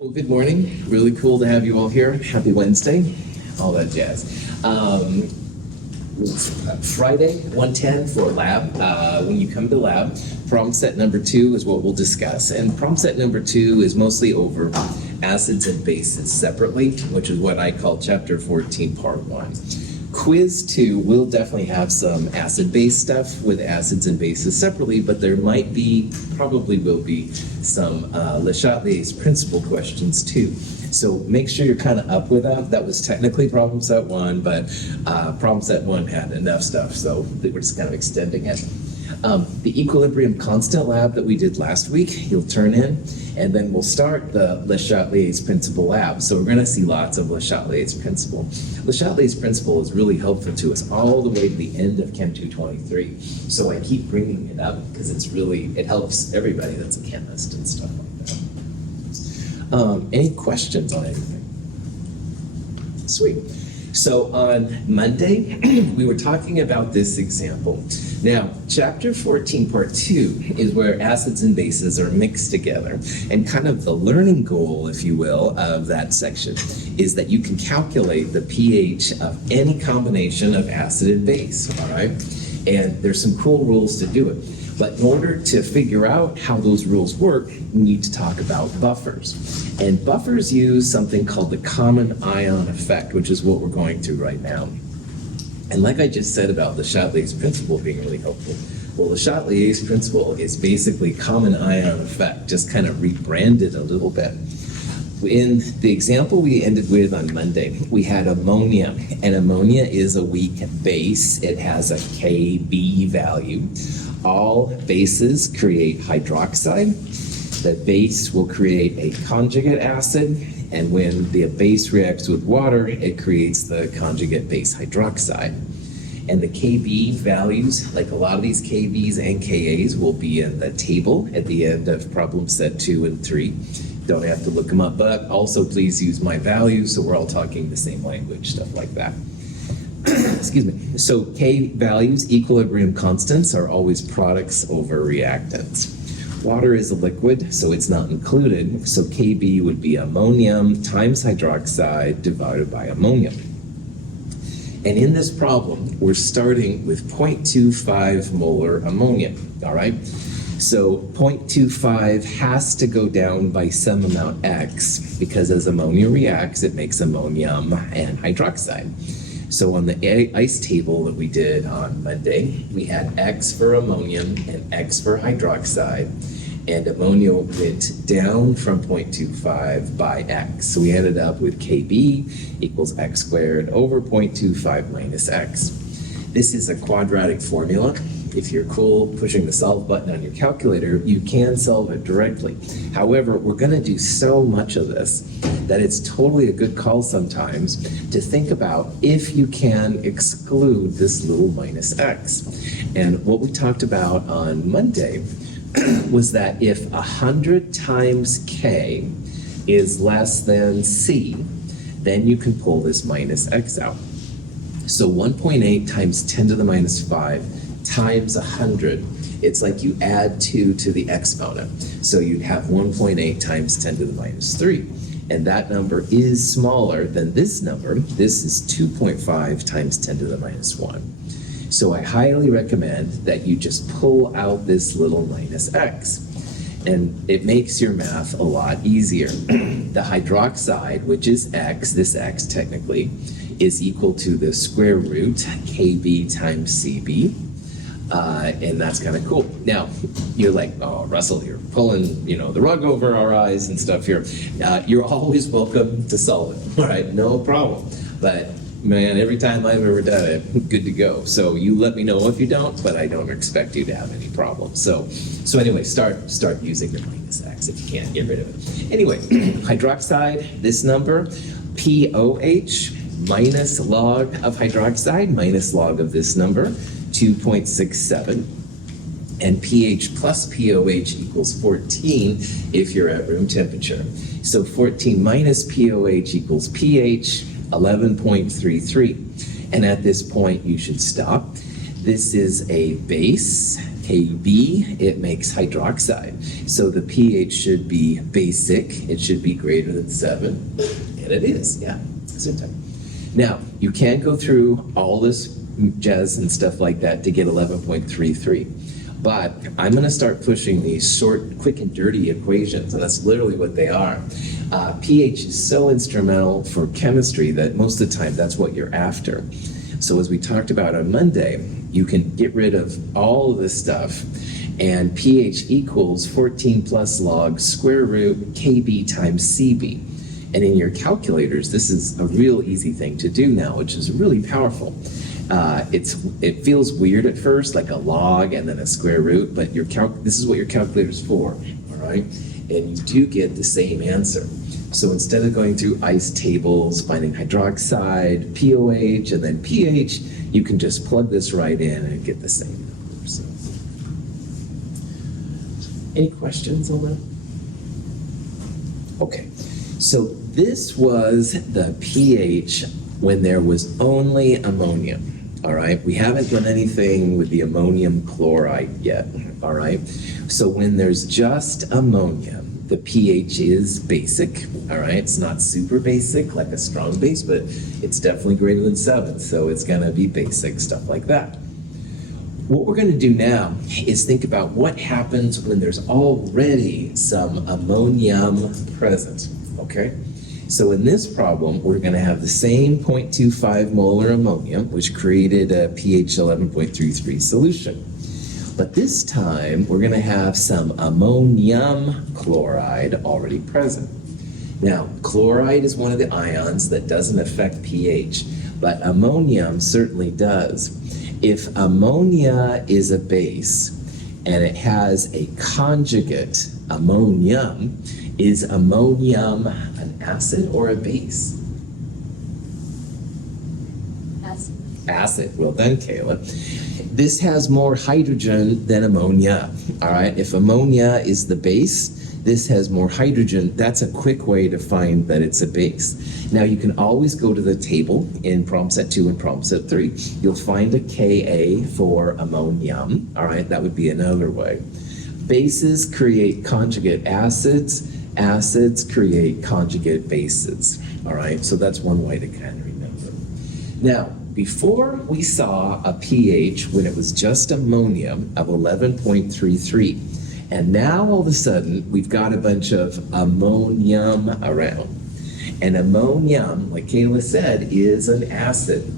Well, good morning. Really cool to have you all here. Happy Wednesday, all that jazz. It's Friday, 110 for lab. When you come to lab, problem set number 2 is what we'll discuss. And problem set number 2 is mostly over acids and bases separately, which is what I call chapter 14, part 1. Quiz 2 will definitely have some acid-base stuff with acids and bases separately, but there might be, probably will be, some Le Chatelier's principle questions too. So make sure you're kind of up with that. That was technically problem set 1, but problem set 1 had enough stuff, so we're just kind of extending it. The equilibrium constant lab that we did last week, you'll turn in, and then we'll start the Le Chatelier's principle lab. So we're going to see lots of Le Chatelier's principle. Le Chatelier's principle is really helpful to us all the way to the end of Chem 223. So I keep bringing it up because it helps everybody that's a chemist and stuff like that. Any questions on anything? Sweet. So on Monday, we were talking about this example. Now, chapter 14, part 2 is where acids and bases are mixed together. And kind of the learning goal, if you will, of that section is that you can calculate the pH of any combination of acid and base, all right? And there's some cool rules to do it. But in order to figure out how those rules work, we need to talk about buffers. And buffers use something called the common ion effect, which is what we're going through right now. And like I just said about Le Chatelier's principle being really helpful, well, Le Chatelier's principle is basically common ion effect, just kind of rebranded a little bit. In the example we ended with on Monday, we had ammonia, and ammonia is a weak base. It has a Kb value. All bases create hydroxide. The base will create a conjugate acid, and when the base reacts with water, it creates the conjugate base hydroxide. And the Kb values, like a lot of these Kbs and Kas, will be in the table at the end of problem set 2 and 3. Don't have to look them up, but also please use my values so we're all talking the same language, stuff like that. Excuse me. So K values, equilibrium constants, are always products over reactants. Water is a liquid, so it's not included. So Kb would be ammonium times hydroxide divided by ammonium. And in this problem, we're starting with 0.25 molar ammonia, all right? So 0.25 has to go down by some amount X, because as ammonia reacts, it makes ammonium and hydroxide. So on the ice table that we did on Monday, we had X for ammonium and X for hydroxide, and ammonia went down from 0.25 by X. So we ended up with Kb equals X squared over 0.25 minus X. This is a quadratic formula. If you're cool pushing the solve button on your calculator, you can solve it directly. However, we're going to do so much of this that it's totally a good call sometimes to think about if you can exclude this little minus X. And what we talked about on Monday was that if 100 times K is less than C, then you can pull this minus X out. So 1.8 times 10 to the minus 5 times 100, it's like you add 2 to the exponent. So you'd have 1.8 times 10 to the minus 3. And that number is smaller than this number. This is 2.5 times 10 to the minus 1. So I highly recommend that you just pull out this little minus X. And it makes your math a lot easier. The hydroxide, which is X, this X technically, is equal to the square root Kb times Cb. And that's kind of cool. Now, you're like, oh, Russell, you're pulling, the rug over our eyes and stuff here. You're always welcome to solve it, all right? No problem. But, man, every time I've ever done it, good to go. So you let me know if you don't, but I don't expect you to have any problems. So anyway, start using the minus X if you can't get rid of it. Anyway, hydroxide, this number, POH minus log of hydroxide minus log of this number, 2.67, and pH plus POH equals 14 if you're at room temperature. So 14 minus POH equals pH 11.33. And at this point, you should stop. This is a base, Kb, it makes hydroxide. So the pH should be basic, it should be greater than 7, and it is, yeah. Now, you can go through all this jazz and stuff like that to get 11.33. But I'm going to start pushing these short, quick, and dirty equations, and that's literally what they are. pH is so instrumental for chemistry that most of the time that's what you're after. So as we talked about on Monday, you can get rid of all of this stuff, and pH equals 14 plus log square root Kb times Cb. And in your calculators, this is a real easy thing to do now, which is really powerful. It feels weird at first, like a log and then a square root, but this is what your calculator's for, all right? And you do get the same answer. So instead of going through ice tables, finding hydroxide, POH, and then pH, you can just plug this right in and get the same number. So, any questions on that? Okay, so this was the pH when there was only ammonia. All right, we haven't done anything with the ammonium chloride yet, all right? So when there's just ammonia, the pH is basic, all right? It's not super basic like a strong base, but it's definitely greater than 7, so it's gonna be basic, stuff like that. What we're gonna do now is think about what happens when there's already some ammonium present, okay? So in this problem, we're going to have the same 0.25 molar ammonia, which created a pH 11.33 solution. But this time, we're going to have some ammonium chloride already present. Now, chloride is one of the ions that doesn't affect pH, but ammonium certainly does. If ammonia is a base and it has a conjugate ammonium, is ammonium an acid or a base? Acid. Acid. Well done, Kayla. This has more hydrogen than ammonia. All right. If ammonia is the base, this has more hydrogen. That's a quick way to find that it's a base. Now you can always go to the table in problem set 2 and problem set 3. You'll find a Ka for ammonium. All right. That would be another way. Bases create conjugate acids. Acids create conjugate bases, all right? So that's one way to kind of remember. Now, before we saw a pH when it was just ammonium of 11.33, and now all of a sudden we've got a bunch of ammonium around. And ammonium, like Kayla said, is an acid.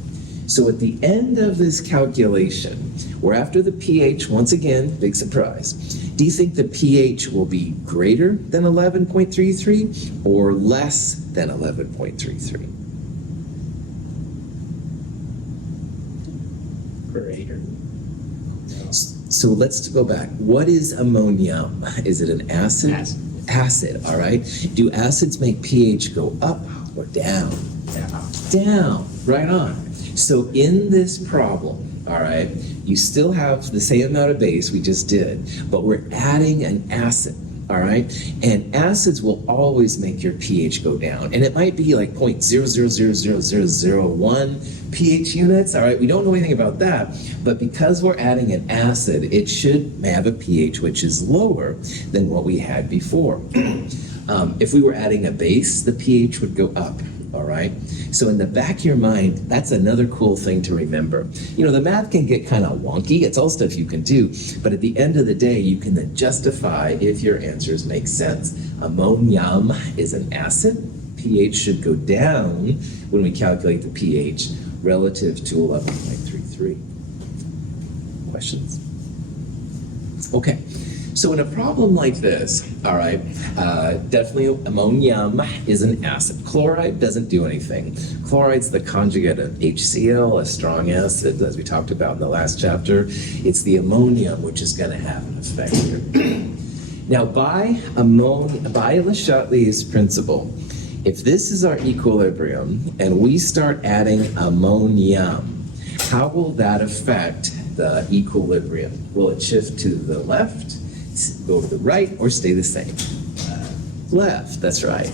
So at the end of this calculation, we're after the pH, once again, big surprise. Do you think the pH will be greater than 11.33 or less than 11.33? Greater. So let's go back. What is ammonium? Is it an acid? Acid. Acid, all right. Do acids make pH go up or down? Down. Down, right on. So in this problem, all right, you still have the same amount of base we just did, but we're adding an acid, all right? And acids will always make your pH go down. And it might be like 0.0000001 pH units, all right? We don't know anything about that, but because we're adding an acid, it should have a pH which is lower than what we had before. If we were adding a base, the pH would go up. All right. So in the back of your mind, that's another cool thing to remember. You know, the math can get kind of wonky. It's all stuff you can do. But at the end of the day, you can then justify if your answers make sense. Ammonium is an acid. pH should go down when we calculate the pH relative to 11.33. Questions? Okay. So in a problem like this, all right, definitely ammonium is an acid. Chloride doesn't do anything. Chloride's the conjugate of HCl, a strong acid, as we talked about in the last chapter. It's the ammonium which is going to have an effect here. Now, by Le Chatelier's principle, if this is our equilibrium and we start adding ammonium, how will that affect the equilibrium? Will it shift to the left, go to the right, or stay the same? Left, that's right.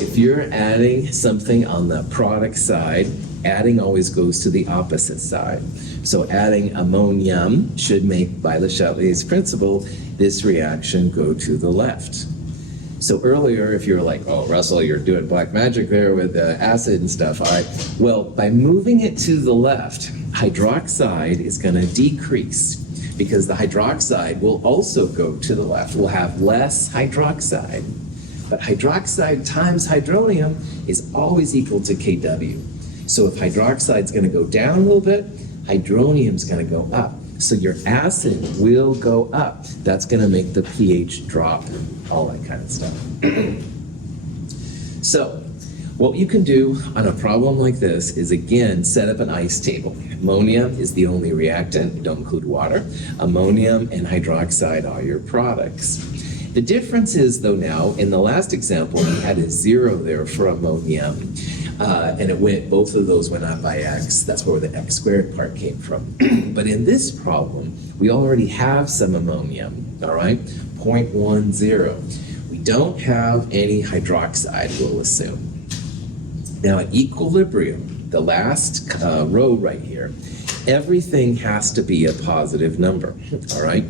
If you're adding something on the product side, adding always goes to the opposite side. So adding ammonium should make, by Le Chatelier's principle, this reaction go to the left. So earlier, if you were like, oh, Russell, you're doing black magic there with acid and stuff, all right. Well, by moving it to the left, hydroxide is going to decrease because the hydroxide will also go to the left. We'll have less hydroxide. But hydroxide times hydronium is always equal to Kw. So if hydroxide's going to go down a little bit, hydronium's going to go up. So your acid will go up. That's going to make the pH drop, all that kind of stuff. So what you can do on a problem like this is, again, set up an ice table. Ammonia is the only reactant, don't include water. Ammonium and hydroxide are your products. The difference is, though, now, in the last example, we had a 0 there for ammonium. And both of those went up by x. That's where the x squared part came from. But in this problem, we already have some ammonium, all right? 0.10. We don't have any hydroxide, we'll assume. Now at equilibrium, the last row right here, everything has to be a positive number, all right?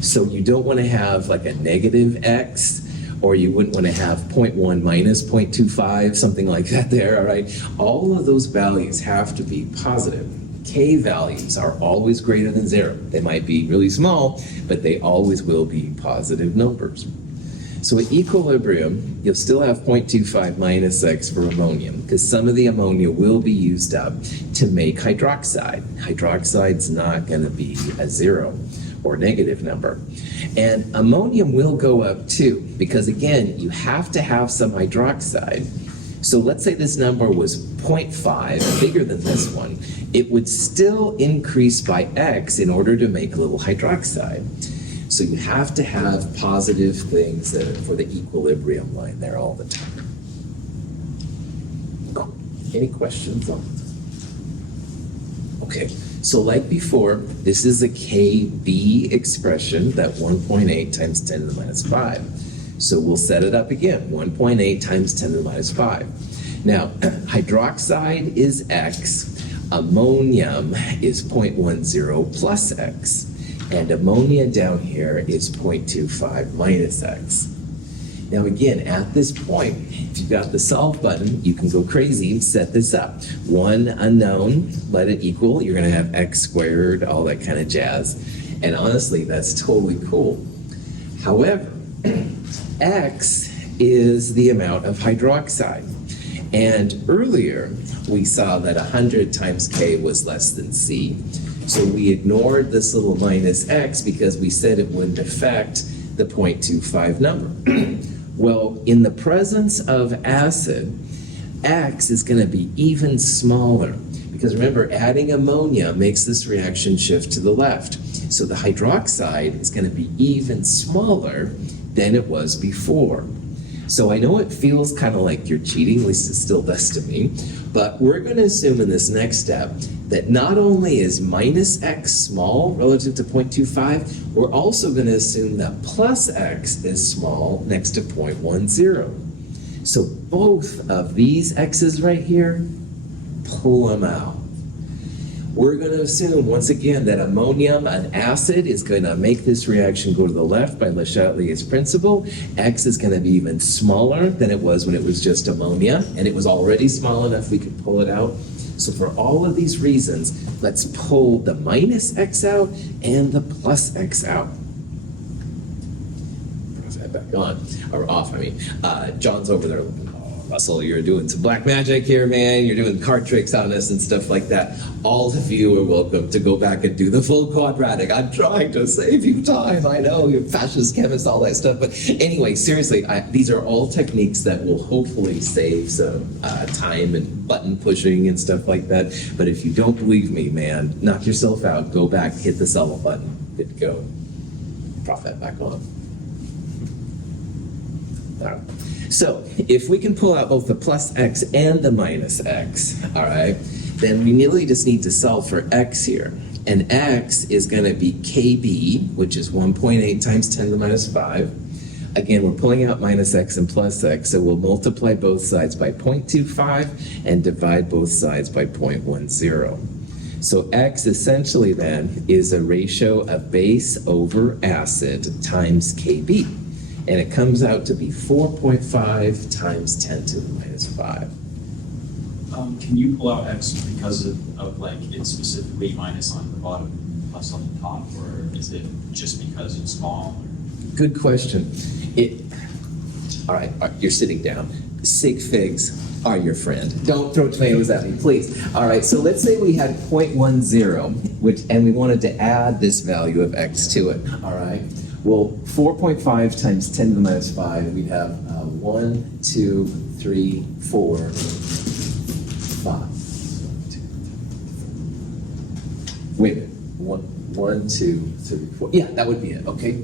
So you don't want to have like a negative x, or you wouldn't want to have 0.1 minus 0.25, something like that there, all right? All of those values have to be positive. K values are always greater than 0. They might be really small, but they always will be positive numbers. So at equilibrium, you'll still have 0.25 minus x for ammonium, because some of the ammonia will be used up to make hydroxide. Hydroxide's not going to be a 0 or negative number. And ammonium will go up too, because again, you have to have some hydroxide. So let's say this number was 0.5, bigger than this one. It would still increase by x in order to make a little hydroxide. So you have to have positive things for the equilibrium line there all the time. Any questions on that? Okay. So like before, this is a Kb expression, that 1.8 times 10 to the minus 5. So we'll set it up again, 1.8 times 10 to the minus 5. Now, hydroxide is x, ammonium is 0.10 plus x, and ammonia down here is 0.25 minus x. Now again, at this point, if you've got the solve button, you can go crazy and set this up. One unknown, let it equal. You're going to have x squared, all that kind of jazz. And honestly, that's totally cool. However, x is the amount of hydroxide. And earlier, we saw that 100 times k was less than c. So we ignored this little minus x because we said it wouldn't affect the 0.25 number. Well, in the presence of acid, x is going to be even smaller, because remember, adding ammonia makes this reaction shift to the left. So the hydroxide is going to be even smaller than it was before. So I know it feels kind of like you're cheating, at least it still does to me, but we're going to assume in this next step that not only is minus x small relative to 0.25, we're also going to assume that plus x is small next to 0.10. So both of these x's right here, pull them out. We're going to assume, once again, that ammonium, an acid, is going to make this reaction go to the left by Le Chatelier's principle. X is going to be even smaller than it was when it was just ammonia, and it was already small enough we could pull it out. So for all of these reasons, let's pull the minus x out and the plus x out. Is that back on? Or off, I mean. John's over there looking, oh, Russell, you're doing some black magic here, man. You're doing card tricks on us and stuff like that. All of you are welcome to go back and do the full quadratic. I'm trying to save you time. I know, you're fascist chemist, all that stuff. But anyway, seriously, these are all techniques that will hopefully save some time and button pushing and stuff like that. But if you don't believe me, man, knock yourself out. Go back, hit the solve button. Good to go. Drop that back on. All right. So if we can pull out both the plus x and the minus x, all right, then we really just need to solve for x here. And x is going to be Kb, which is 1.8 times 10 to the minus 5. Again, we're pulling out minus x and plus x, so we'll multiply both sides by 0.25 and divide both sides by 0.10. So x essentially then is a ratio of base over acid times Kb. And it comes out to be 4.5 times 10 to the minus 5. Can you pull out x because of like it's specifically minus on the bottom, plus on the top, or is it just because it's small? Good question. All right, you're sitting down. Sig figs are your friend. Don't throw tomatoes at me, please. All right, so let's say we had 0.10, and we wanted to add this value of x to it. All right. Well, 4.5 times 10 to the minus 5, we'd have 1, 2, 3, 4, 5. Wait a minute. 1, 2, 3, 4. Yeah, that would be it, okay?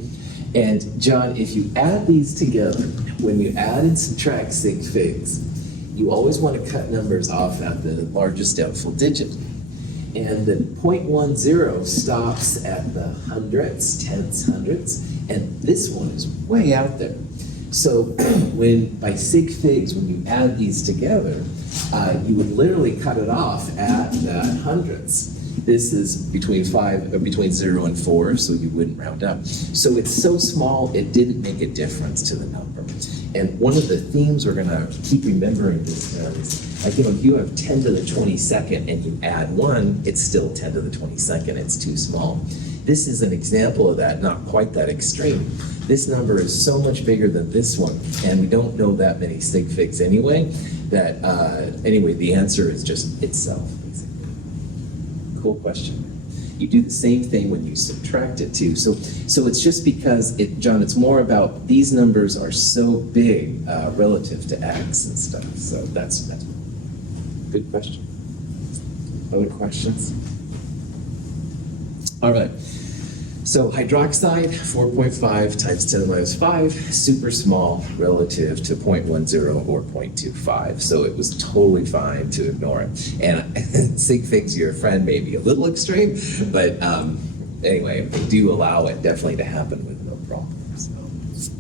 And John, if you add these together, when you add and subtract sig figs, you always want to cut numbers off at the largest doubtful digit. And the 0.10 stops at the hundredths, tenths, hundredths, and this one is way out there. So by sig figs, when you add these together, you would literally cut it off at hundredths. This is between 0 and 4, so you wouldn't round up. So it's so small, it didn't make a difference to the number. And one of the themes we're gonna keep remembering this is, like, if you have 10 to the 22nd and you add 1, it's still 10 to the 22nd, it's too small. This is an example of that, not quite that extreme. This number is so much bigger than this one, and we don't know that many sig figs anyway, that, anyway, the answer is just itself, basically. Cool question. You do the same thing when you subtract it too. So it's just because, John, it's more about these numbers are so big relative to x and stuff. So that's good question. Other questions? All right. So hydroxide, 4.5 times 10 to the minus 5, super small relative to 0.10 or 0.25. So it was totally fine to ignore it. And sig figs, your friend, may be a little extreme, but anyway, they do allow it definitely to happen with no problem. So.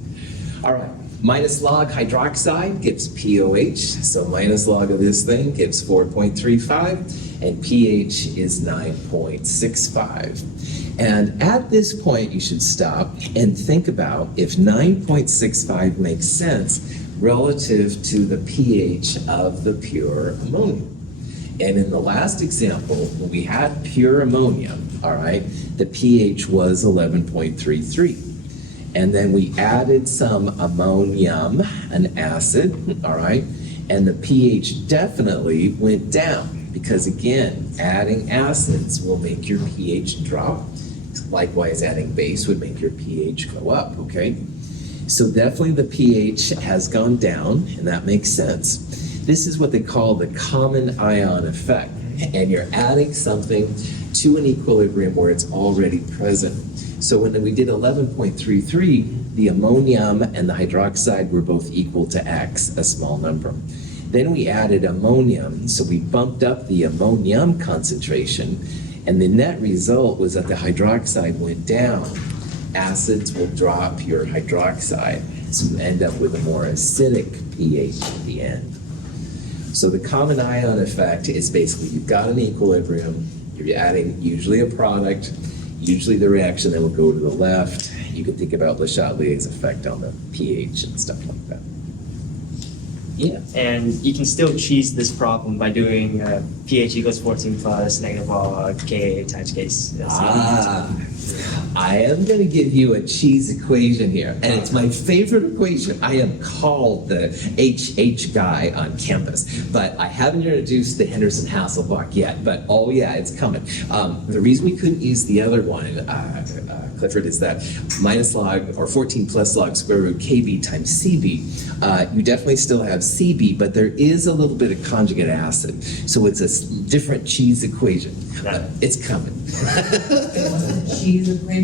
All right. Minus log hydroxide gives POH. So minus log of this thing gives 4.35, and pH is 9.65. And at this point, you should stop and think about if 9.65 makes sense relative to the pH of the pure ammonia. And in the last example, when we had pure ammonia, all right, the pH was 11.33. And then we added some ammonium, an acid, all right, and the pH definitely went down because, again, adding acids will make your pH drop. Likewise, adding base would make your pH go up, okay? So definitely the pH has gone down, and that makes sense. This is what they call the common ion effect, and you're adding something to an equilibrium where it's already present. So when we did 11.33, the ammonium and the hydroxide were both equal to X, a small number. Then we added ammonium, so we bumped up the ammonium concentration, and the net result was that the hydroxide went down. Acids will drop your hydroxide, so you end up with a more acidic pH at the end. So the common ion effect is basically you've got an equilibrium, you're adding usually a product, usually the reaction then will go to the left. You can think about Le Chatelier's effect on the pH and stuff like that. Yeah. And you can still cheese this problem by doing pH equals 14 plus negative log Ka times K. I am going to give you a cheese equation here, and it's my favorite equation. I am called the HH guy on campus, but I haven't introduced the Henderson-Hasselbalch yet, but oh yeah, it's coming. The reason we couldn't use the other one, Clifford, is that minus log or 14 plus log square root KB times CB, you definitely still have CB, but there is a little bit of conjugate acid, so it's a different cheese equation. It's coming. Cheese equation?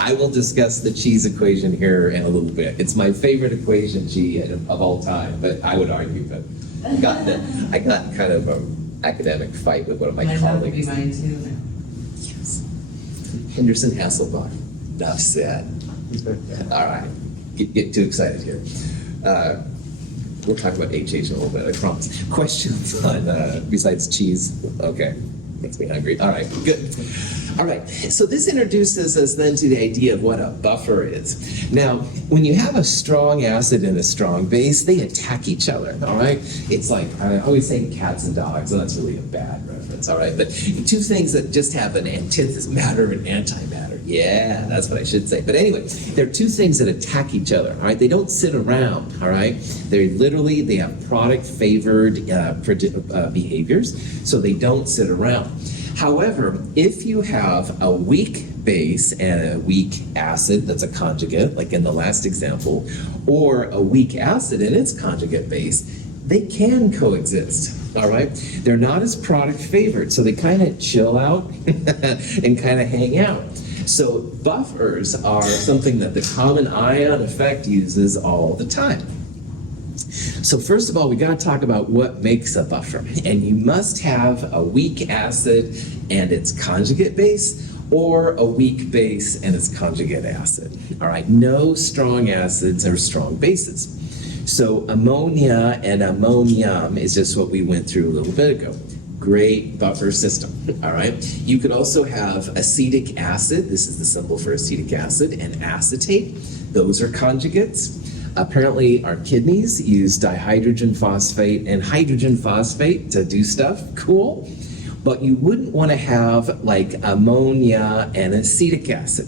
I will discuss the cheese equation here in a little bit. It's my favorite equation, G, of all time, but I would argue that I got kind of an academic fight with one of my colleagues. That would be mine too. Yes. Henderson-Hasselbalch. Enough said. All right. get too excited here. We'll talk about HH in a little bit, I promise. Questions on, besides cheese? Okay, makes me hungry. All right, good. All right, so this introduces us then to the idea of what a buffer is. Now, when you have a strong acid and a strong base, they attack each other, all right? It's like, I always say cats and dogs, and that's really a bad reference, all right? But two things that just have an antithesis, matter and antimatter. Yeah, that's what I should say. But anyway, there are two things that attack each other, all right? They don't sit around, all right? They have product-favored behaviors, so they don't sit around. However, if you have a weak base and a weak acid that's a conjugate, like in the last example, or a weak acid and its conjugate base, they can coexist, all right? They're not as product favored, so they kind of chill out and kind of hang out. So buffers are something that the common ion effect uses all the time. So first of all, we got to talk about what makes a buffer. And you must have a weak acid and its conjugate base, or a weak base and its conjugate acid. All right, no strong acids or strong bases. So ammonia and ammonium is just what we went through a little bit ago. Great buffer system, all right? You could also have acetic acid, this is the symbol for acetic acid, and acetate. Those are conjugates. Apparently, our kidneys use dihydrogen phosphate and hydrogen phosphate to do stuff. Cool. But you wouldn't want to have like ammonia and acetic acid.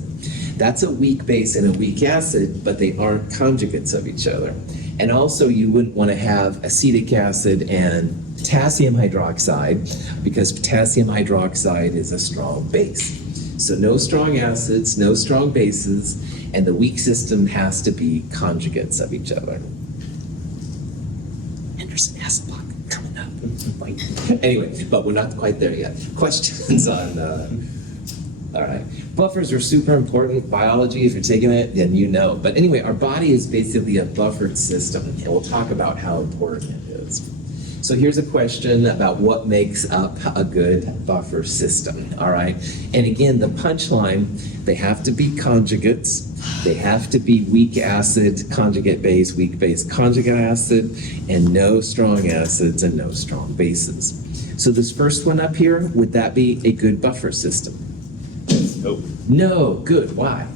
That's a weak base and a weak acid, but they aren't conjugates of each other. And also, you wouldn't want to have acetic acid and potassium hydroxide, because potassium hydroxide is a strong base. So no strong acids, no strong bases, and the weak system has to be conjugates of each other. Henderson-Hasselbalch coming up. Anyway, but we're not quite there yet. Questions on, all right. Buffers are super important. Biology, if you're taking it, then you know. But anyway, our body is basically a buffered system, and we'll talk about how important it is. So here's a question about what makes up a good buffer system, all right? And again, the punchline, they have to be conjugates. They have to be weak acid, conjugate base, weak base, conjugate acid, and no strong acids and no strong bases. So this first one up here, would that be a good buffer system? Nope. No, good, why?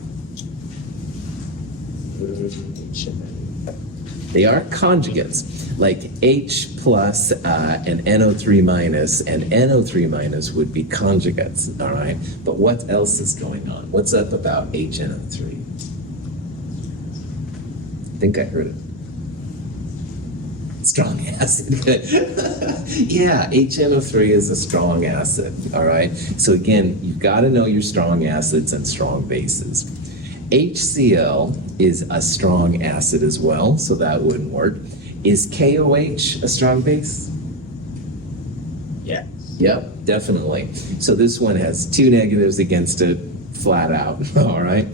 They are conjugates, like H plus and NO3 minus, and NO3 minus would be conjugates, all right? But what else is going on? What's up about HNO3? I think I heard it. Strong acid, good. Yeah, HNO3 is a strong acid, all right? So again, you've got to know your strong acids and strong bases. HCl is a strong acid as well, so that wouldn't work. Is KOH a strong base? Yeah. Yep, definitely. So this one has two negatives against it, flat out, all right?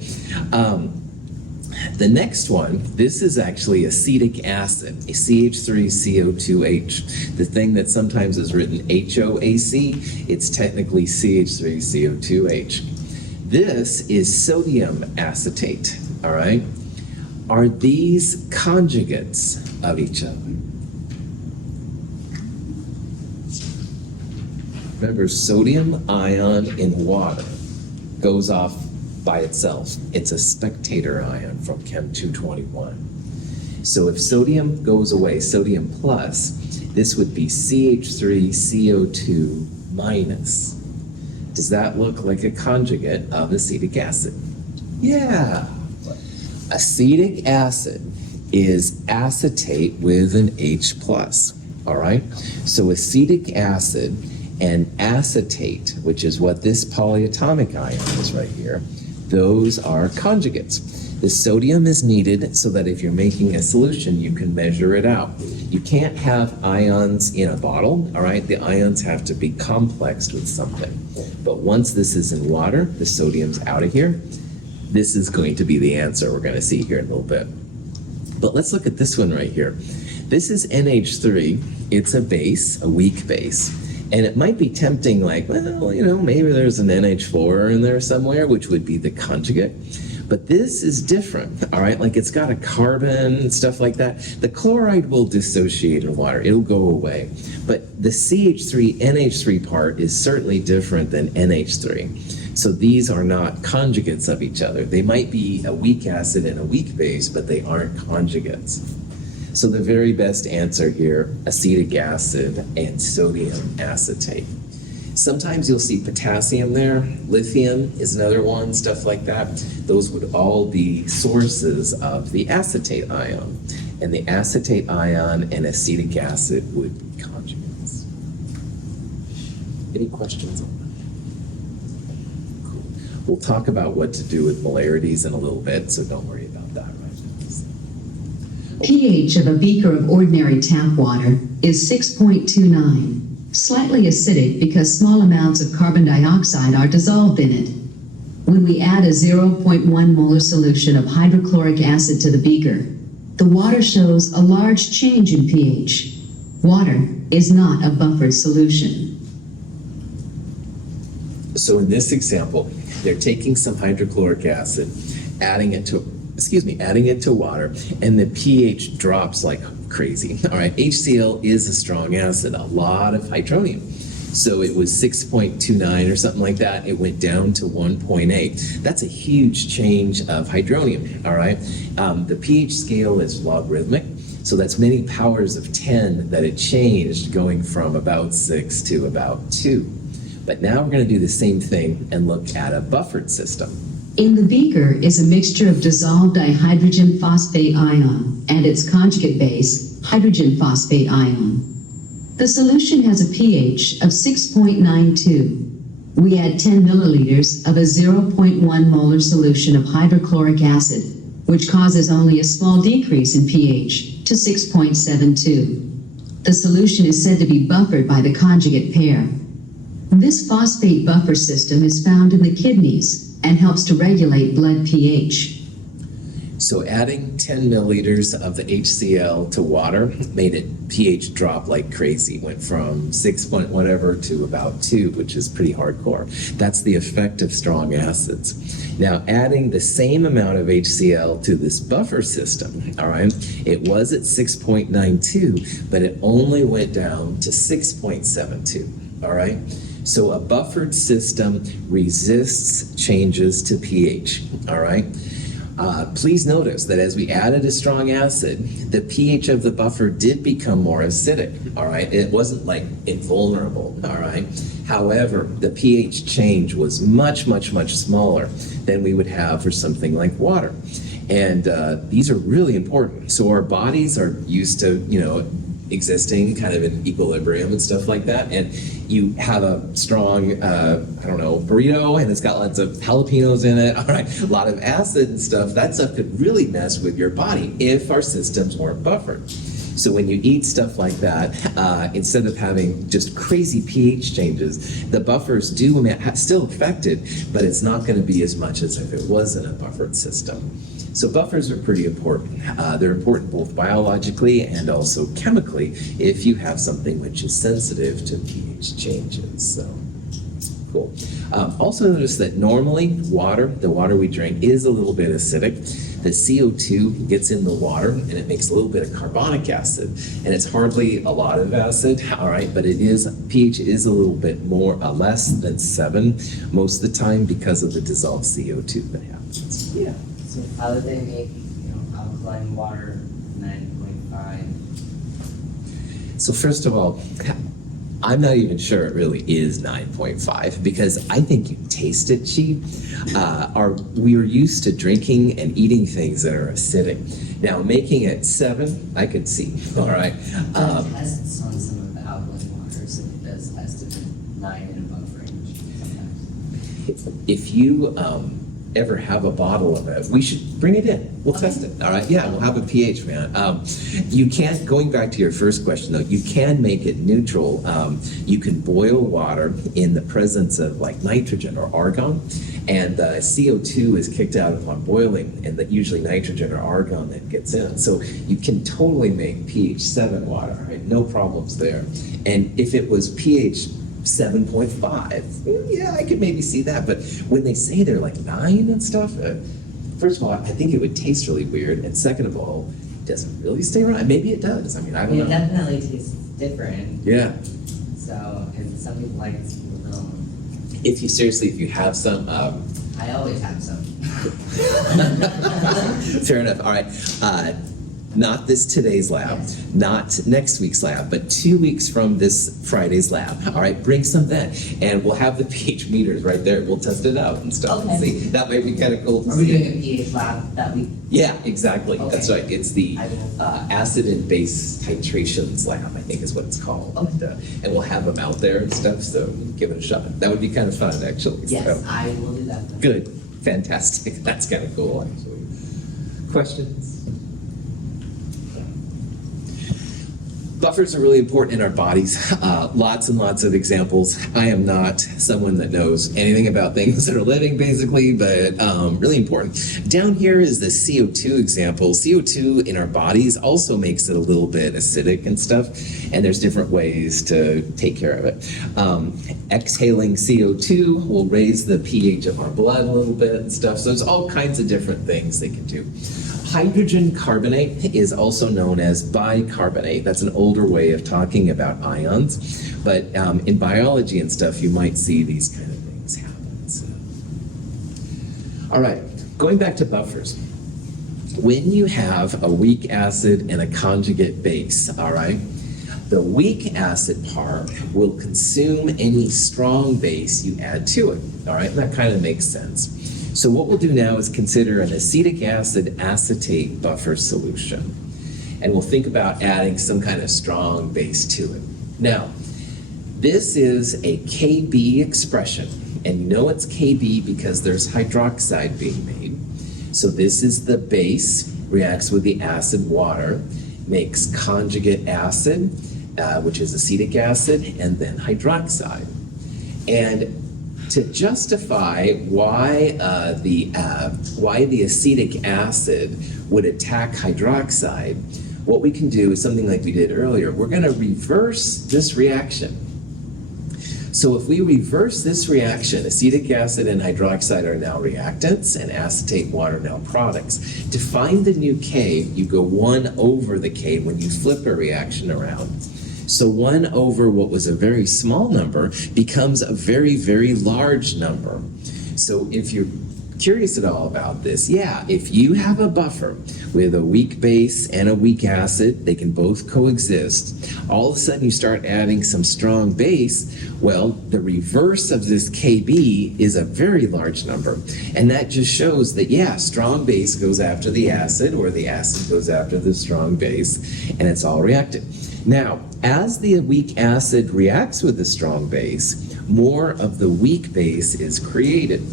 The next one, this is actually acetic acid, a CH3CO2H. The thing that sometimes is written HOAC, it's technically CH3CO2H. This is sodium acetate, all right? Are these conjugates of each other? Remember, sodium ion in water goes off by itself. It's a spectator ion from Chem 221. So if sodium goes away, sodium plus, this would be CH3CO2 minus. Does that look like a conjugate of acetic acid? Yeah. Acetic acid is acetate with an H plus, all right? So acetic acid and acetate, which is what this polyatomic ion is right here, those are conjugates. The sodium is needed so that if you're making a solution, you can measure it out. You can't have ions in a bottle, all right? The ions have to be complexed with something. But once this is in water, the sodium's out of here. This is going to be the answer we're going to see here in a little bit. But let's look at this one right here. This is NH3. It's a base, a weak base. And it might be tempting, like, well, you know, maybe there's an NH4 in there somewhere, which would be the conjugate. But this is different, all right? Like it's got a carbon and stuff like that. The chloride will dissociate in water. It'll go away. But the CH3, NH3 part is certainly different than NH3. So these are not conjugates of each other. They might be a weak acid and a weak base, but they aren't conjugates. So the very best answer here, acetic acid and sodium acetate. Sometimes you'll see potassium there, lithium is another one, stuff like that. Those would all be sources of the acetate ion. And the acetate ion and acetic acid would be conjugates. Any questions on that? Cool. We'll talk about what to do with polarities in a little bit, so don't worry about that right now. pH of a beaker of ordinary tap water is 6.29. Slightly acidic because small amounts of carbon dioxide are dissolved in it. When we add a 0.1 molar solution of hydrochloric acid to the beaker, the water shows a large change in pH. Water is not a buffered solution. So in this example, they're taking some hydrochloric acid, adding it to water, and the pH drops like crazy. All right, HCl is a strong acid, a lot of hydronium. So it was 6.29 or something like that. It went down to 1.8. That's a huge change of hydronium, all right? The pH scale is logarithmic, so that's many powers of 10 that it changed going from about 6 to about 2. But now we're going to do the same thing and look at a buffered system. In the beaker is a mixture of dissolved dihydrogen phosphate ion and its conjugate base, hydrogen phosphate ion. The solution has a pH of 6.92. We add 10 milliliters of a 0.1 molar solution of hydrochloric acid, which causes only a small decrease in pH to 6.72. The solution is said to be buffered by the conjugate pair. This phosphate buffer system is found in the kidneys and helps to regulate blood pH. So adding 10 milliliters of the HCl to water made it pH drop like crazy. Went from 6 point whatever to about 2, which is pretty hardcore. That's the effect of strong acids. Now adding the same amount of HCl to this buffer system, all right, it was at 6.92, but it only went down to 6.72, all right? So a buffered system resists changes to pH, all right? Please notice that as we added a strong acid, the pH of the buffer did become more acidic, all right? It wasn't like invulnerable, all right? However, the pH change was much, much, much smaller than we would have for something like water. And these are really important. So our bodies are used to, existing kind of in equilibrium and stuff like that. And you have a strong, burrito, and it's got lots of jalapenos in it, all right, a lot of acid and stuff. That stuff could really mess with your body if our systems weren't buffered. So when you eat stuff like that, instead of having just crazy pH changes, the buffers do still affect it, but it's not going to be as much as if it wasn't a buffered system. So buffers are pretty important. They're important both biologically and also chemically if you have something which is sensitive to pH changes. So, cool. Also notice that normally the water we drink is a little bit acidic. The CO2 gets in the water and it makes a little bit of carbonic acid, and it's hardly a lot of acid, all right, but pH is a little bit less than 7 most of the time because of the dissolved CO2 that happens. Yeah. So how do they make, alkaline water 9.5? So first of all, I'm not even sure it really is 9.5 because I think you taste it, Chi. We are used to drinking and eating things that are acidic. Now making it 7, I could see, all right. Tests on some of the alkaline waters, and it does test it at 9 and above range sometimes. If you ever have a bottle of it, we should bring it in. We'll test it. All right. Yeah, we'll have a pH, man. You can't, going back to your first question though, you can make it neutral. You can boil water in the presence of like nitrogen or argon, and CO2 is kicked out upon boiling, and that usually nitrogen or argon that gets in. So you can totally make pH 7 water, right? No problems there. And if it was pH 7.5, yeah, I could maybe see that. But when they say they're like 9 and stuff, first of all, I think it would taste really weird, and second of all, does it really stay around? Maybe it does. I mean, I don't It know. definitely tastes different, Yeah. so, and some people like it, some people don't. If you have some, I always have some. fair enough. All right. Not today's lab, not next week's lab, but 2 weeks from this Friday's lab. All right, bring some then, and we'll have the pH meters right there. We'll test it out and stuff. And Okay. see, that might be kind of cool to Are we see. doing a pH lab that week? Yeah, exactly. Okay. That's right. It's the I will- acid and base titrations lab, I think is what it's called. Okay. And we'll have them out there and stuff. So give it a shot. That would be kind of fun, actually. Yes, So, I will do that then. good, fantastic. That's kind of cool, actually. Questions? Buffers are really important in our bodies. Lots and lots of examples. I am not someone that knows anything about things that are living, basically, but really important. Down here is the CO2 example. CO2 in our bodies also makes it a little bit acidic and stuff, and there's different ways to take care of it. Exhaling CO2 will raise the pH of our blood a little bit and stuff, so there's all kinds of different things they can do. Hydrogen carbonate is also known as bicarbonate. That's an older way of talking about ions, but in biology and stuff, you might see these kind of things happen. So. All right, going back to buffers. When you have a weak acid and a conjugate base, all right, the weak acid part will consume any strong base you add to it, all right? That kind of makes sense. So what we'll do now is consider an acetic acid acetate buffer solution. And we'll think about adding some kind of strong base to it. Now, this is a Kb expression. And you know it's Kb because there's hydroxide being made. So this is the base, reacts with the acid water, makes conjugate acid, which is acetic acid, and then hydroxide. And to justify why the acetic acid would attack hydroxide, what we can do is something like we did earlier. We're going to reverse this reaction. So if we reverse this reaction, acetic acid and hydroxide are now reactants and acetate water now products. To find the new K, you go 1 over the K when you flip a reaction around. So 1 over what was a very small number becomes a very, very large number. So if you're curious at all about this, yeah, if you have a buffer with a weak base and a weak acid, they can both coexist. All of a sudden you start adding some strong base, well, the reverse of this Kb is a very large number. And that just shows that, yeah, strong base goes after the acid, or the acid goes after the strong base, and it's all reactive. Now, as the weak acid reacts with the strong base, more of the weak base is created.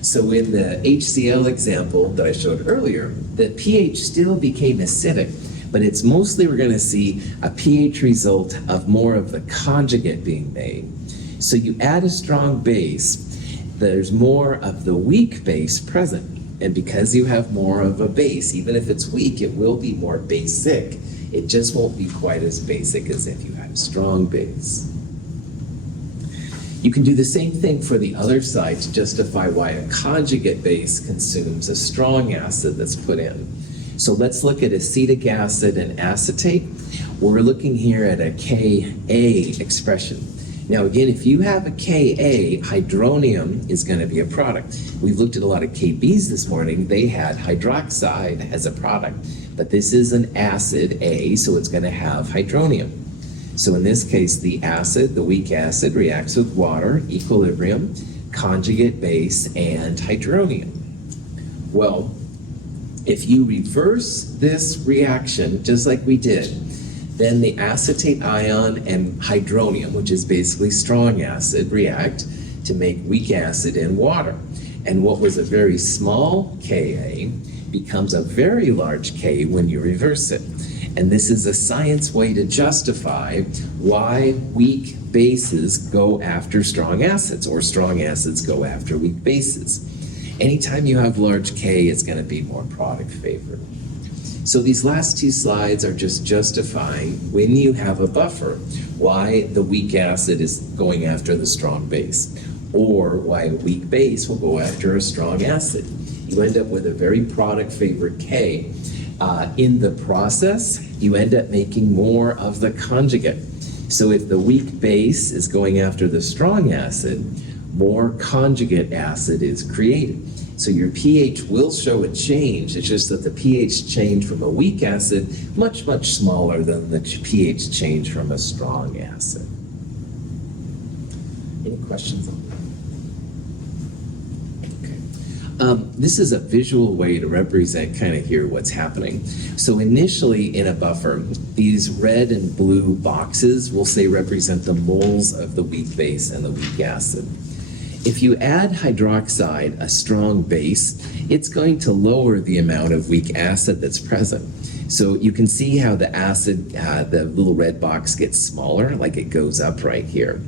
So in the HCl example that I showed earlier, the pH still became acidic, but it's mostly we're going to see a pH result of more of the conjugate being made. So you add a strong base, there's more of the weak base present. And because you have more of a base, even if it's weak, it will be more basic. It just won't be quite as basic as if you had a strong base. You can do the same thing for the other side to justify why a conjugate base consumes a strong acid that's put in. So let's look at acetic acid and acetate. We're looking here at a Ka expression. Now again, if you have a Ka, hydronium is going to be a product. We've looked at a lot of Kbs this morning. They had hydroxide as a product, but this is an acid A, so it's going to have hydronium. So in this case, the acid, the weak acid, reacts with water, equilibrium, conjugate base, and hydronium. Well, if you reverse this reaction, just like we did, then the acetate ion and hydronium, which is basically strong acid, react to make weak acid and water. And what was a very small Ka becomes a very large K when you reverse it. And this is a science way to justify why weak bases go after strong acids, or strong acids go after weak bases. Anytime you have large K, it's going to be more product favored. So these last two slides are just justifying when you have a buffer, why the weak acid is going after the strong base, or why a weak base will go after a strong acid. you end up with a very product favored K. In the process, you end up making more of the conjugate. So if the weak base is going after the strong acid, more conjugate acid is created. So your pH will show a change. It's just that the pH change from a weak acid much, much smaller than the pH change from a strong acid. Any questions on that? Okay. This is a visual way to represent kind of here what's happening. So initially in a buffer, these red and blue boxes will say represent the moles of the weak base and the weak acid. If you add hydroxide, a strong base, it's going to lower the amount of weak acid that's present. So you can see how the acid, the little red box gets smaller, like it goes up right here.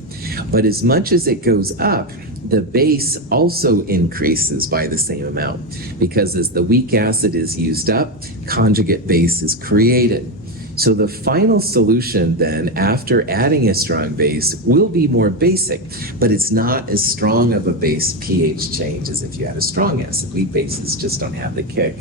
But as much as it goes up, the base also increases by the same amount, because as the weak acid is used up, conjugate base is created. So the final solution then, after adding a strong base, will be more basic, but it's not as strong of a base pH change as if you had a strong acid. Weak bases just don't have the kick.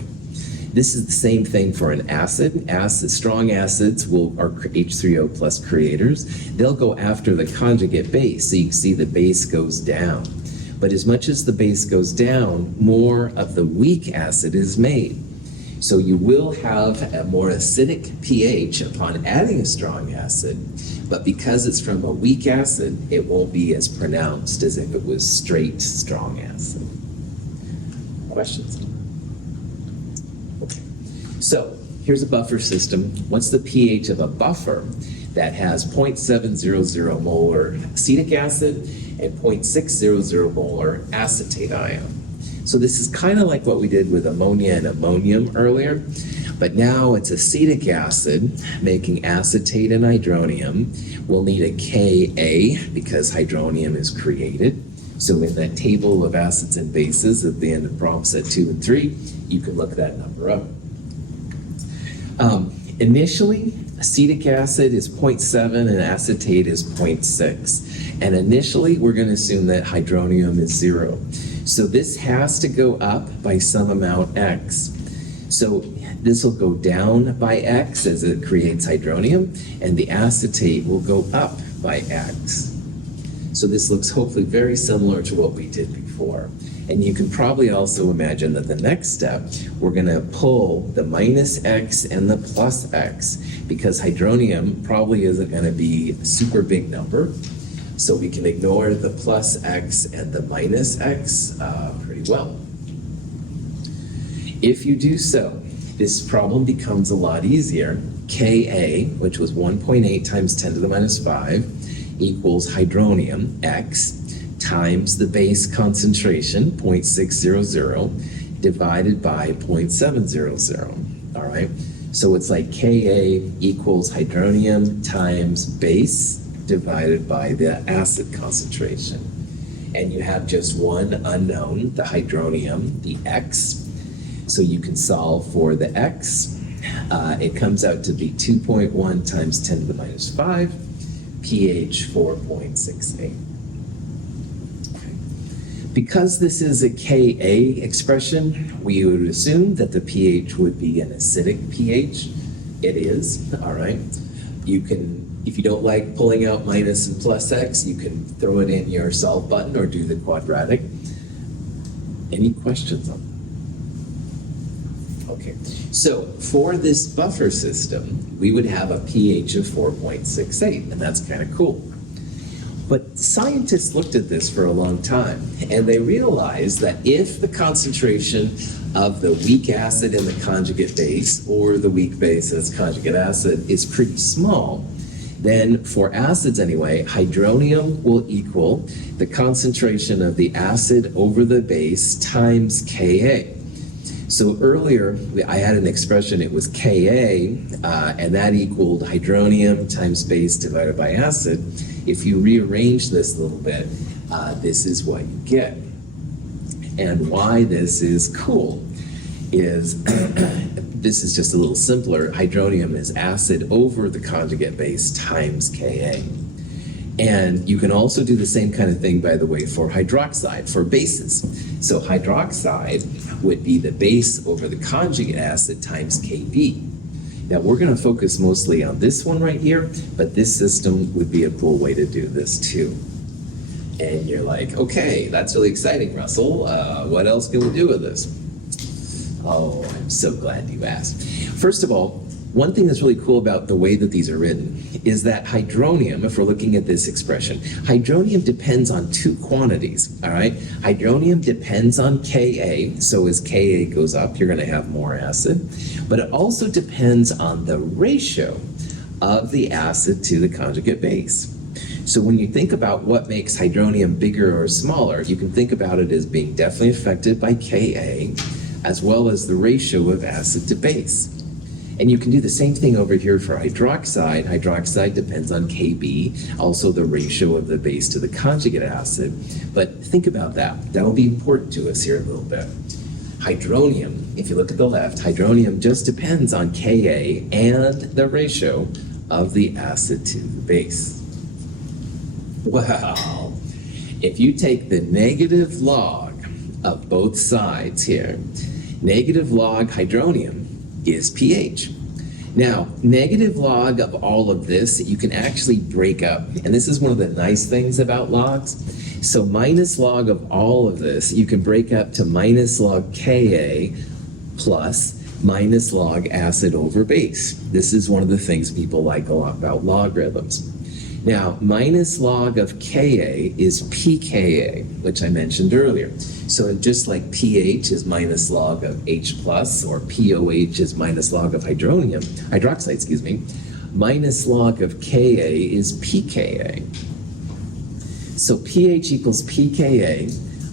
This is the same thing for an acid. Strong acids are H3O plus creators. They'll go after the conjugate base, so you can see the base goes down. But as much as the base goes down, more of the weak acid is made. So you will have a more acidic pH upon adding a strong acid, but because it's from a weak acid, it won't be as pronounced as if it was straight strong acid. Questions? Okay. So here's a buffer system. What's the pH of a buffer that has 0.700 molar acetic acid and 0.600 molar acetate ion? So this is kind of like what we did with ammonia and ammonium earlier, but now it's acetic acid making acetate and hydronium. We'll need a Ka because hydronium is created. So in that table of acids and bases at the end of problem set 2 and 3, you can look that number up. Initially, acetic acid is 0.7 and acetate is 0.6. And initially, we're going to assume that hydronium is 0. So this has to go up by some amount x. So this will go down by x as it creates hydronium, and the acetate will go up by x. So this looks hopefully very similar to what we did before. And you can probably also imagine that the next step, we're going to pull the minus x and the plus x, because hydronium probably isn't going to be a super big number. So we can ignore the plus x and the minus x pretty well. If you do so, this problem becomes a lot easier. Ka, which was 1.8 times 10 to the minus 5, equals hydronium, x, times the base concentration, 0.600, divided by 0.700, all right? So it's like Ka equals hydronium times base divided by the acid concentration. And you have just one unknown, the hydronium, the x. So you can solve for the x. It comes out to be 2.1 times 10 to the minus 5, pH 4.68. Because this is a Ka expression, we would assume that the pH would be an acidic pH. It is, all right? You can, if you don't like pulling out minus and plus x, you can throw it in your solve button or do the quadratic. Any questions on that? Okay, so for this buffer system, we would have a pH of 4.68, and that's kind of cool. But scientists looked at this for a long time, and they realized that if the concentration of the weak acid in the conjugate base, or the weak base as conjugate acid, is pretty small, then for acids anyway, hydronium will equal the concentration of the acid over the base times Ka. So earlier, I had an expression, it was Ka, and that equaled hydronium times base divided by acid. If you rearrange this a little bit, this is what you get. And why this is cool is, this is just a little simpler. Hydronium is acid over the conjugate base times Ka. And you can also do the same kind of thing, by the way, for hydroxide, for bases. So hydroxide would be the base over the conjugate acid times Kb. Now we're going to focus mostly on this one right here, but this system would be a cool way to do this too. And you're like, okay, that's really exciting, Russell. What else can we do with this? Oh, I'm so glad you asked. First of all, one thing that's really cool about the way that these are written is that hydronium, if we're looking at this expression, hydronium depends on two quantities, all right? Hydronium depends on Ka, so as Ka goes up, you're going to have more acid, but it also depends on the ratio of the acid to the conjugate base. So when you think about what makes hydronium bigger or smaller, you can think about it as being definitely affected by Ka, as well as the ratio of acid to base. And you can do the same thing over here for hydroxide. Hydroxide depends on Kb, also the ratio of the base to the conjugate acid. But think about that. That'll be important to us here a little bit. Hydronium, if you look at the left, hydronium just depends on Ka and the ratio of the acid to the base. Well, if you take the negative log of both sides here, negative log hydronium is pH. Now, negative log of all of this, you can actually break up, and this is one of the nice things about logs. So minus log of all of this, you can break up to minus log Ka plus minus log acid over base. This is one of the things people like a lot about logarithms. Now, minus log of Ka is pKa, which I mentioned earlier. So just like pH is minus log of H plus, or POH is minus log of hydroxide, minus log of Ka is pKa. So pH equals pKa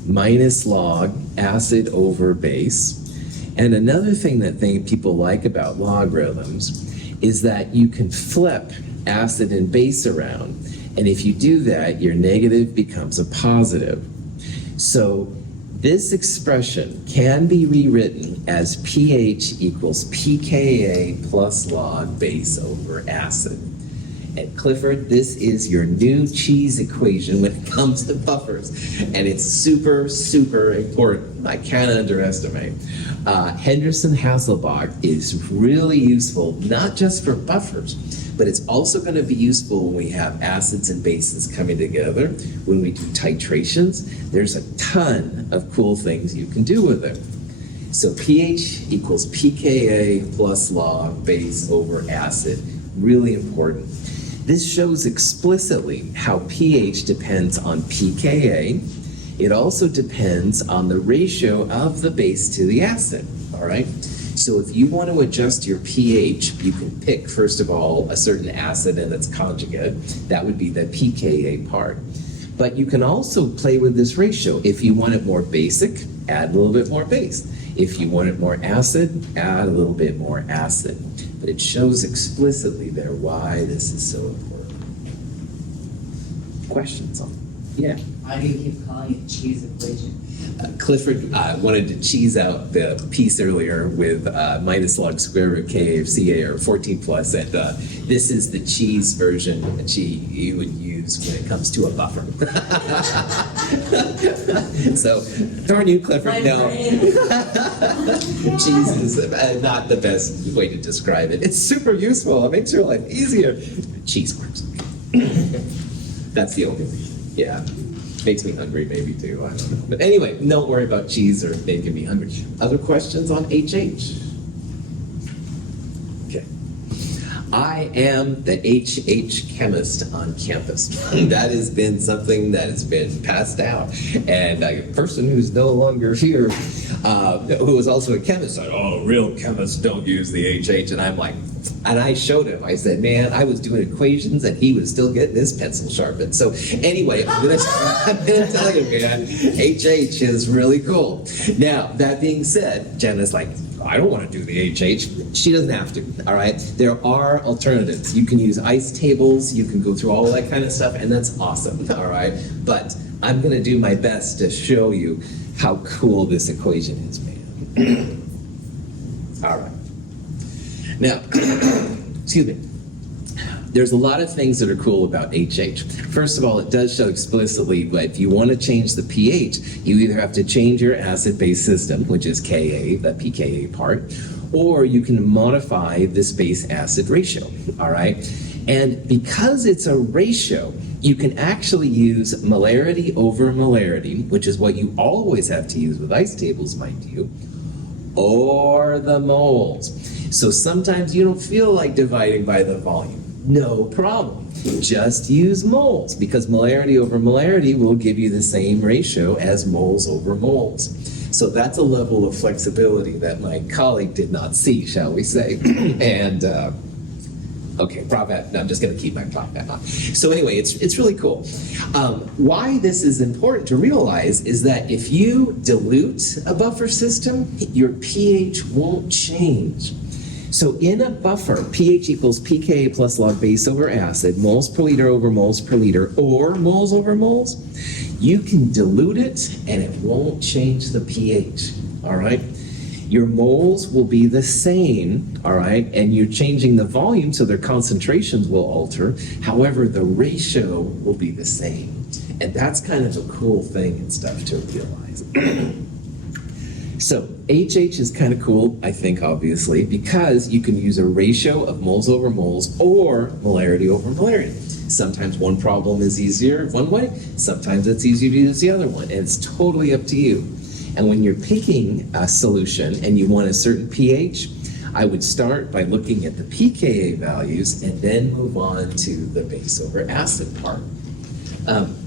minus log acid over base. And another thing that people like about logarithms is that you can flip acid and base around, and if you do that, your negative becomes a positive. So this expression can be rewritten as pH equals pKa plus log base over acid. And Clifford, this is your new cheese equation when it comes to buffers, and it's super, super important. I can't underestimate. Henderson-Hasselbalch is really useful, not just for buffers, but it's also going to be useful when we have acids and bases coming together. When we do titrations, there's a ton of cool things you can do with it. So pH equals pKa plus log base over acid, really important. This shows explicitly how pH depends on pKa. It also depends on the ratio of the base to the acid, all right? So if you want to adjust your pH, you can pick, first of all, a certain acid and its conjugate. That would be the pKa part. But you can also play with this ratio. If you want it more basic, add a little bit more base. If you want it more acid, add a little bit more acid. But it shows explicitly there why this is so important. Questions on it? Yeah. Why do you keep calling it cheese equation? Clifford wanted to cheese out the piece earlier with minus log square root Ka of Ca, or 14 plus, and this is the cheese version that you would use when it comes to a buffer. So, darn you, Clifford, no. Cheese is not the best way to describe it. It's super useful. It makes your life easier. Cheese works. That's the only thing. Yeah. Makes me hungry maybe too, I don't know. But anyway, don't worry about cheese or making me hungry. Other questions on HH? Okay. I am the HH chemist on campus. That has been something that has been passed out. And a person who's no longer here, who was also a chemist, said, oh, real chemists don't use the HH. And I'm like, and I showed him, I said, man, I was doing equations and he was still getting his pencil sharpened. So anyway, I'm gonna tell you, man, HH is really cool. Now, that being said, Jenna's like, I don't want to do the HH. She doesn't have to, all right? There are alternatives. You can use ice tables, you can go through all that kind of stuff, and that's awesome, all right? But I'm gonna do my best to show you how cool this equation is, man. All right. Now, excuse me. there's a lot of things that are cool about HH. First of all, it does show explicitly that if you want to change the pH, you either have to change your acid-base system, which is Ka, the pKa part, or you can modify this base-acid ratio, all right? And because it's a ratio, you can actually use molarity over molarity, which is what you always have to use with ice tables, mind you, or the moles. So sometimes you don't feel like dividing by the volume. No problem. Just use moles, because molarity over molarity will give you the same ratio as moles over moles. So that's a level of flexibility that my colleague did not see, shall we say. And okay, prop hat. No, I'm just going to keep my prop hat on. So anyway, it's really cool. Why this is important to realize is that if you dilute a buffer system, your pH won't change. So in a buffer, pH equals pKa plus log base over acid, moles per liter over moles per liter, or moles over moles. You can dilute it and it won't change the pH, all right? Your moles will be the same, all right? And you're changing the volume, so their concentrations will alter. However, the ratio will be the same. And that's kind of a cool thing and stuff to realize. So HH is kind of cool, I think, obviously, because you can use a ratio of moles over moles or molarity over molarity. Sometimes one problem is easier one way, sometimes it's easier to use the other one, and it's totally up to you. And when you're picking a solution and you want a certain pH, I would start by looking at the pKa values and then move on to the base over acid part.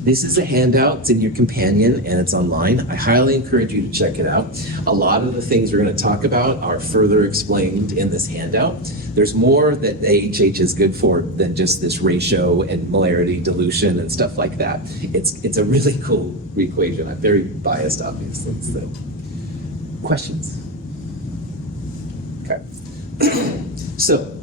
This is a handout, it's in your companion and it's online. I highly encourage you to check it out. A lot of the things we're going to talk about are further explained in this handout. There's more that AHH is good for than just this ratio and molarity dilution and stuff like that. It's a really cool equation. I'm very biased, obviously. So, questions? Okay. So,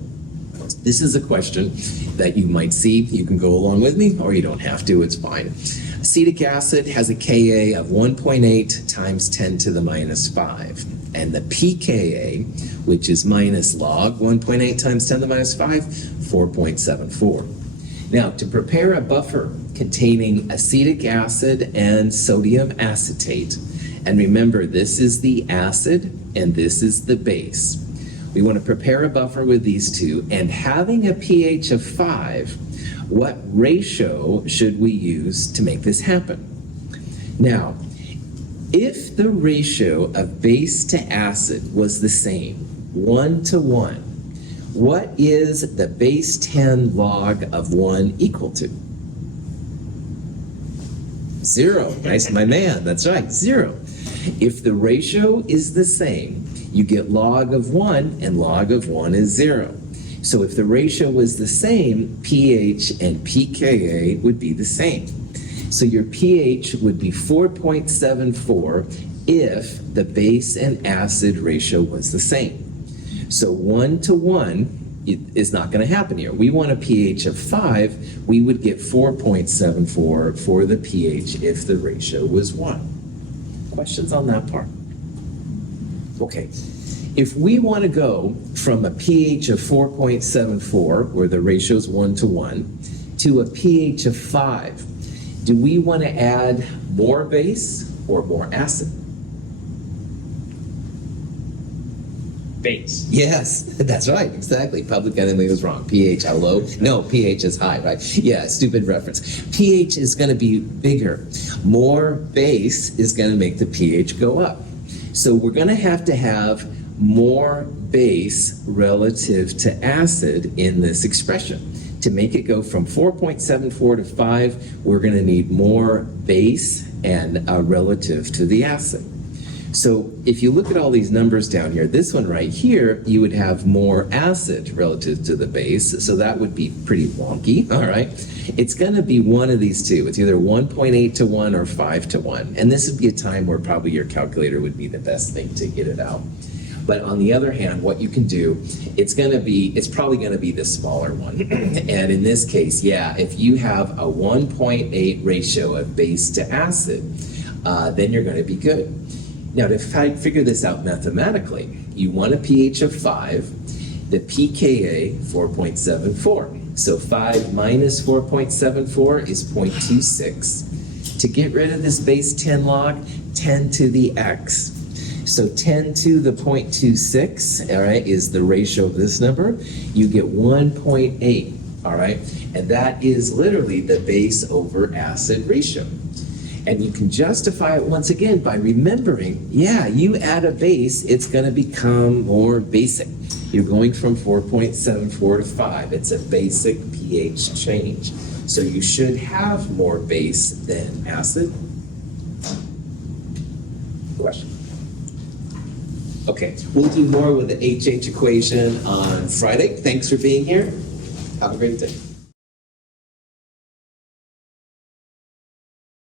this is a question that you might see. You can go along with me, or you don't have to, it's fine. Acetic acid has a Ka of 1.8 times 10 to the minus 5. And the pKa, which is minus log 1.8 times 10 to the minus 5, 4.74. Now, to prepare a buffer containing acetic acid and sodium acetate, and remember, this is the acid and this is the base. We want to prepare a buffer with these two, and having a pH of 5, what ratio should we use to make this happen? Now, if the ratio of base to acid was the same, 1 to 1, what is the base 10 log of 1 equal to? 0. Nice, my man. That's right, 0. If the ratio is the same, you get log of 1, and log of 1 is 0. So if the ratio was the same, pH and pKa would be the same. So your pH would be 4.74 if the base and acid ratio was the same. So 1 to 1 is not going to happen here. We want a pH of 5. We would get 4.74 for the pH if the ratio was 1. Questions on that part? Okay. If we want to go from a pH of 4.74, where the ratio is 1 to 1, to a pH of 5, do we want to add more base or more acid? Base. Yes, that's right, exactly. Public enemy was wrong. pH, how low? No, pH is high, right? Yeah, stupid reference. pH is going to be bigger. More base is going to make the pH go up. So we're going to have more base relative to acid in this expression. To make it go from 4.74 to 5, we're going to need more base and relative to the acid. So if you look at all these numbers down here, this one right here, you would have more acid relative to the base, so that would be pretty wonky, all right? It's going to be one of these two. It's either 1.8 to 1 or 5 to 1, and this would be a time where probably your calculator would be the best thing to get it out. But on the other hand, what you can do, it's probably going to be the smaller one. And in this case, yeah, if you have a 1.8 ratio of base to acid, then you're going to be good. Now, to figure this out mathematically, you want a pH of 5, the pKa 4.74. So 5 minus 4.74 is 0.26. To get rid of this base 10 log, 10 to the x. So 10 to the 0.26, all right, is the ratio of this number. You get 1.8, all right? And that is literally the base over acid ratio. And you can justify it once again by remembering, yeah, you add a base, it's going to become more basic. You're going from 4.74 to 5. It's a basic pH change. So you should have more base than acid. Question? Okay, we'll do more with the HH equation on Friday. Thanks for being here. Have a great day.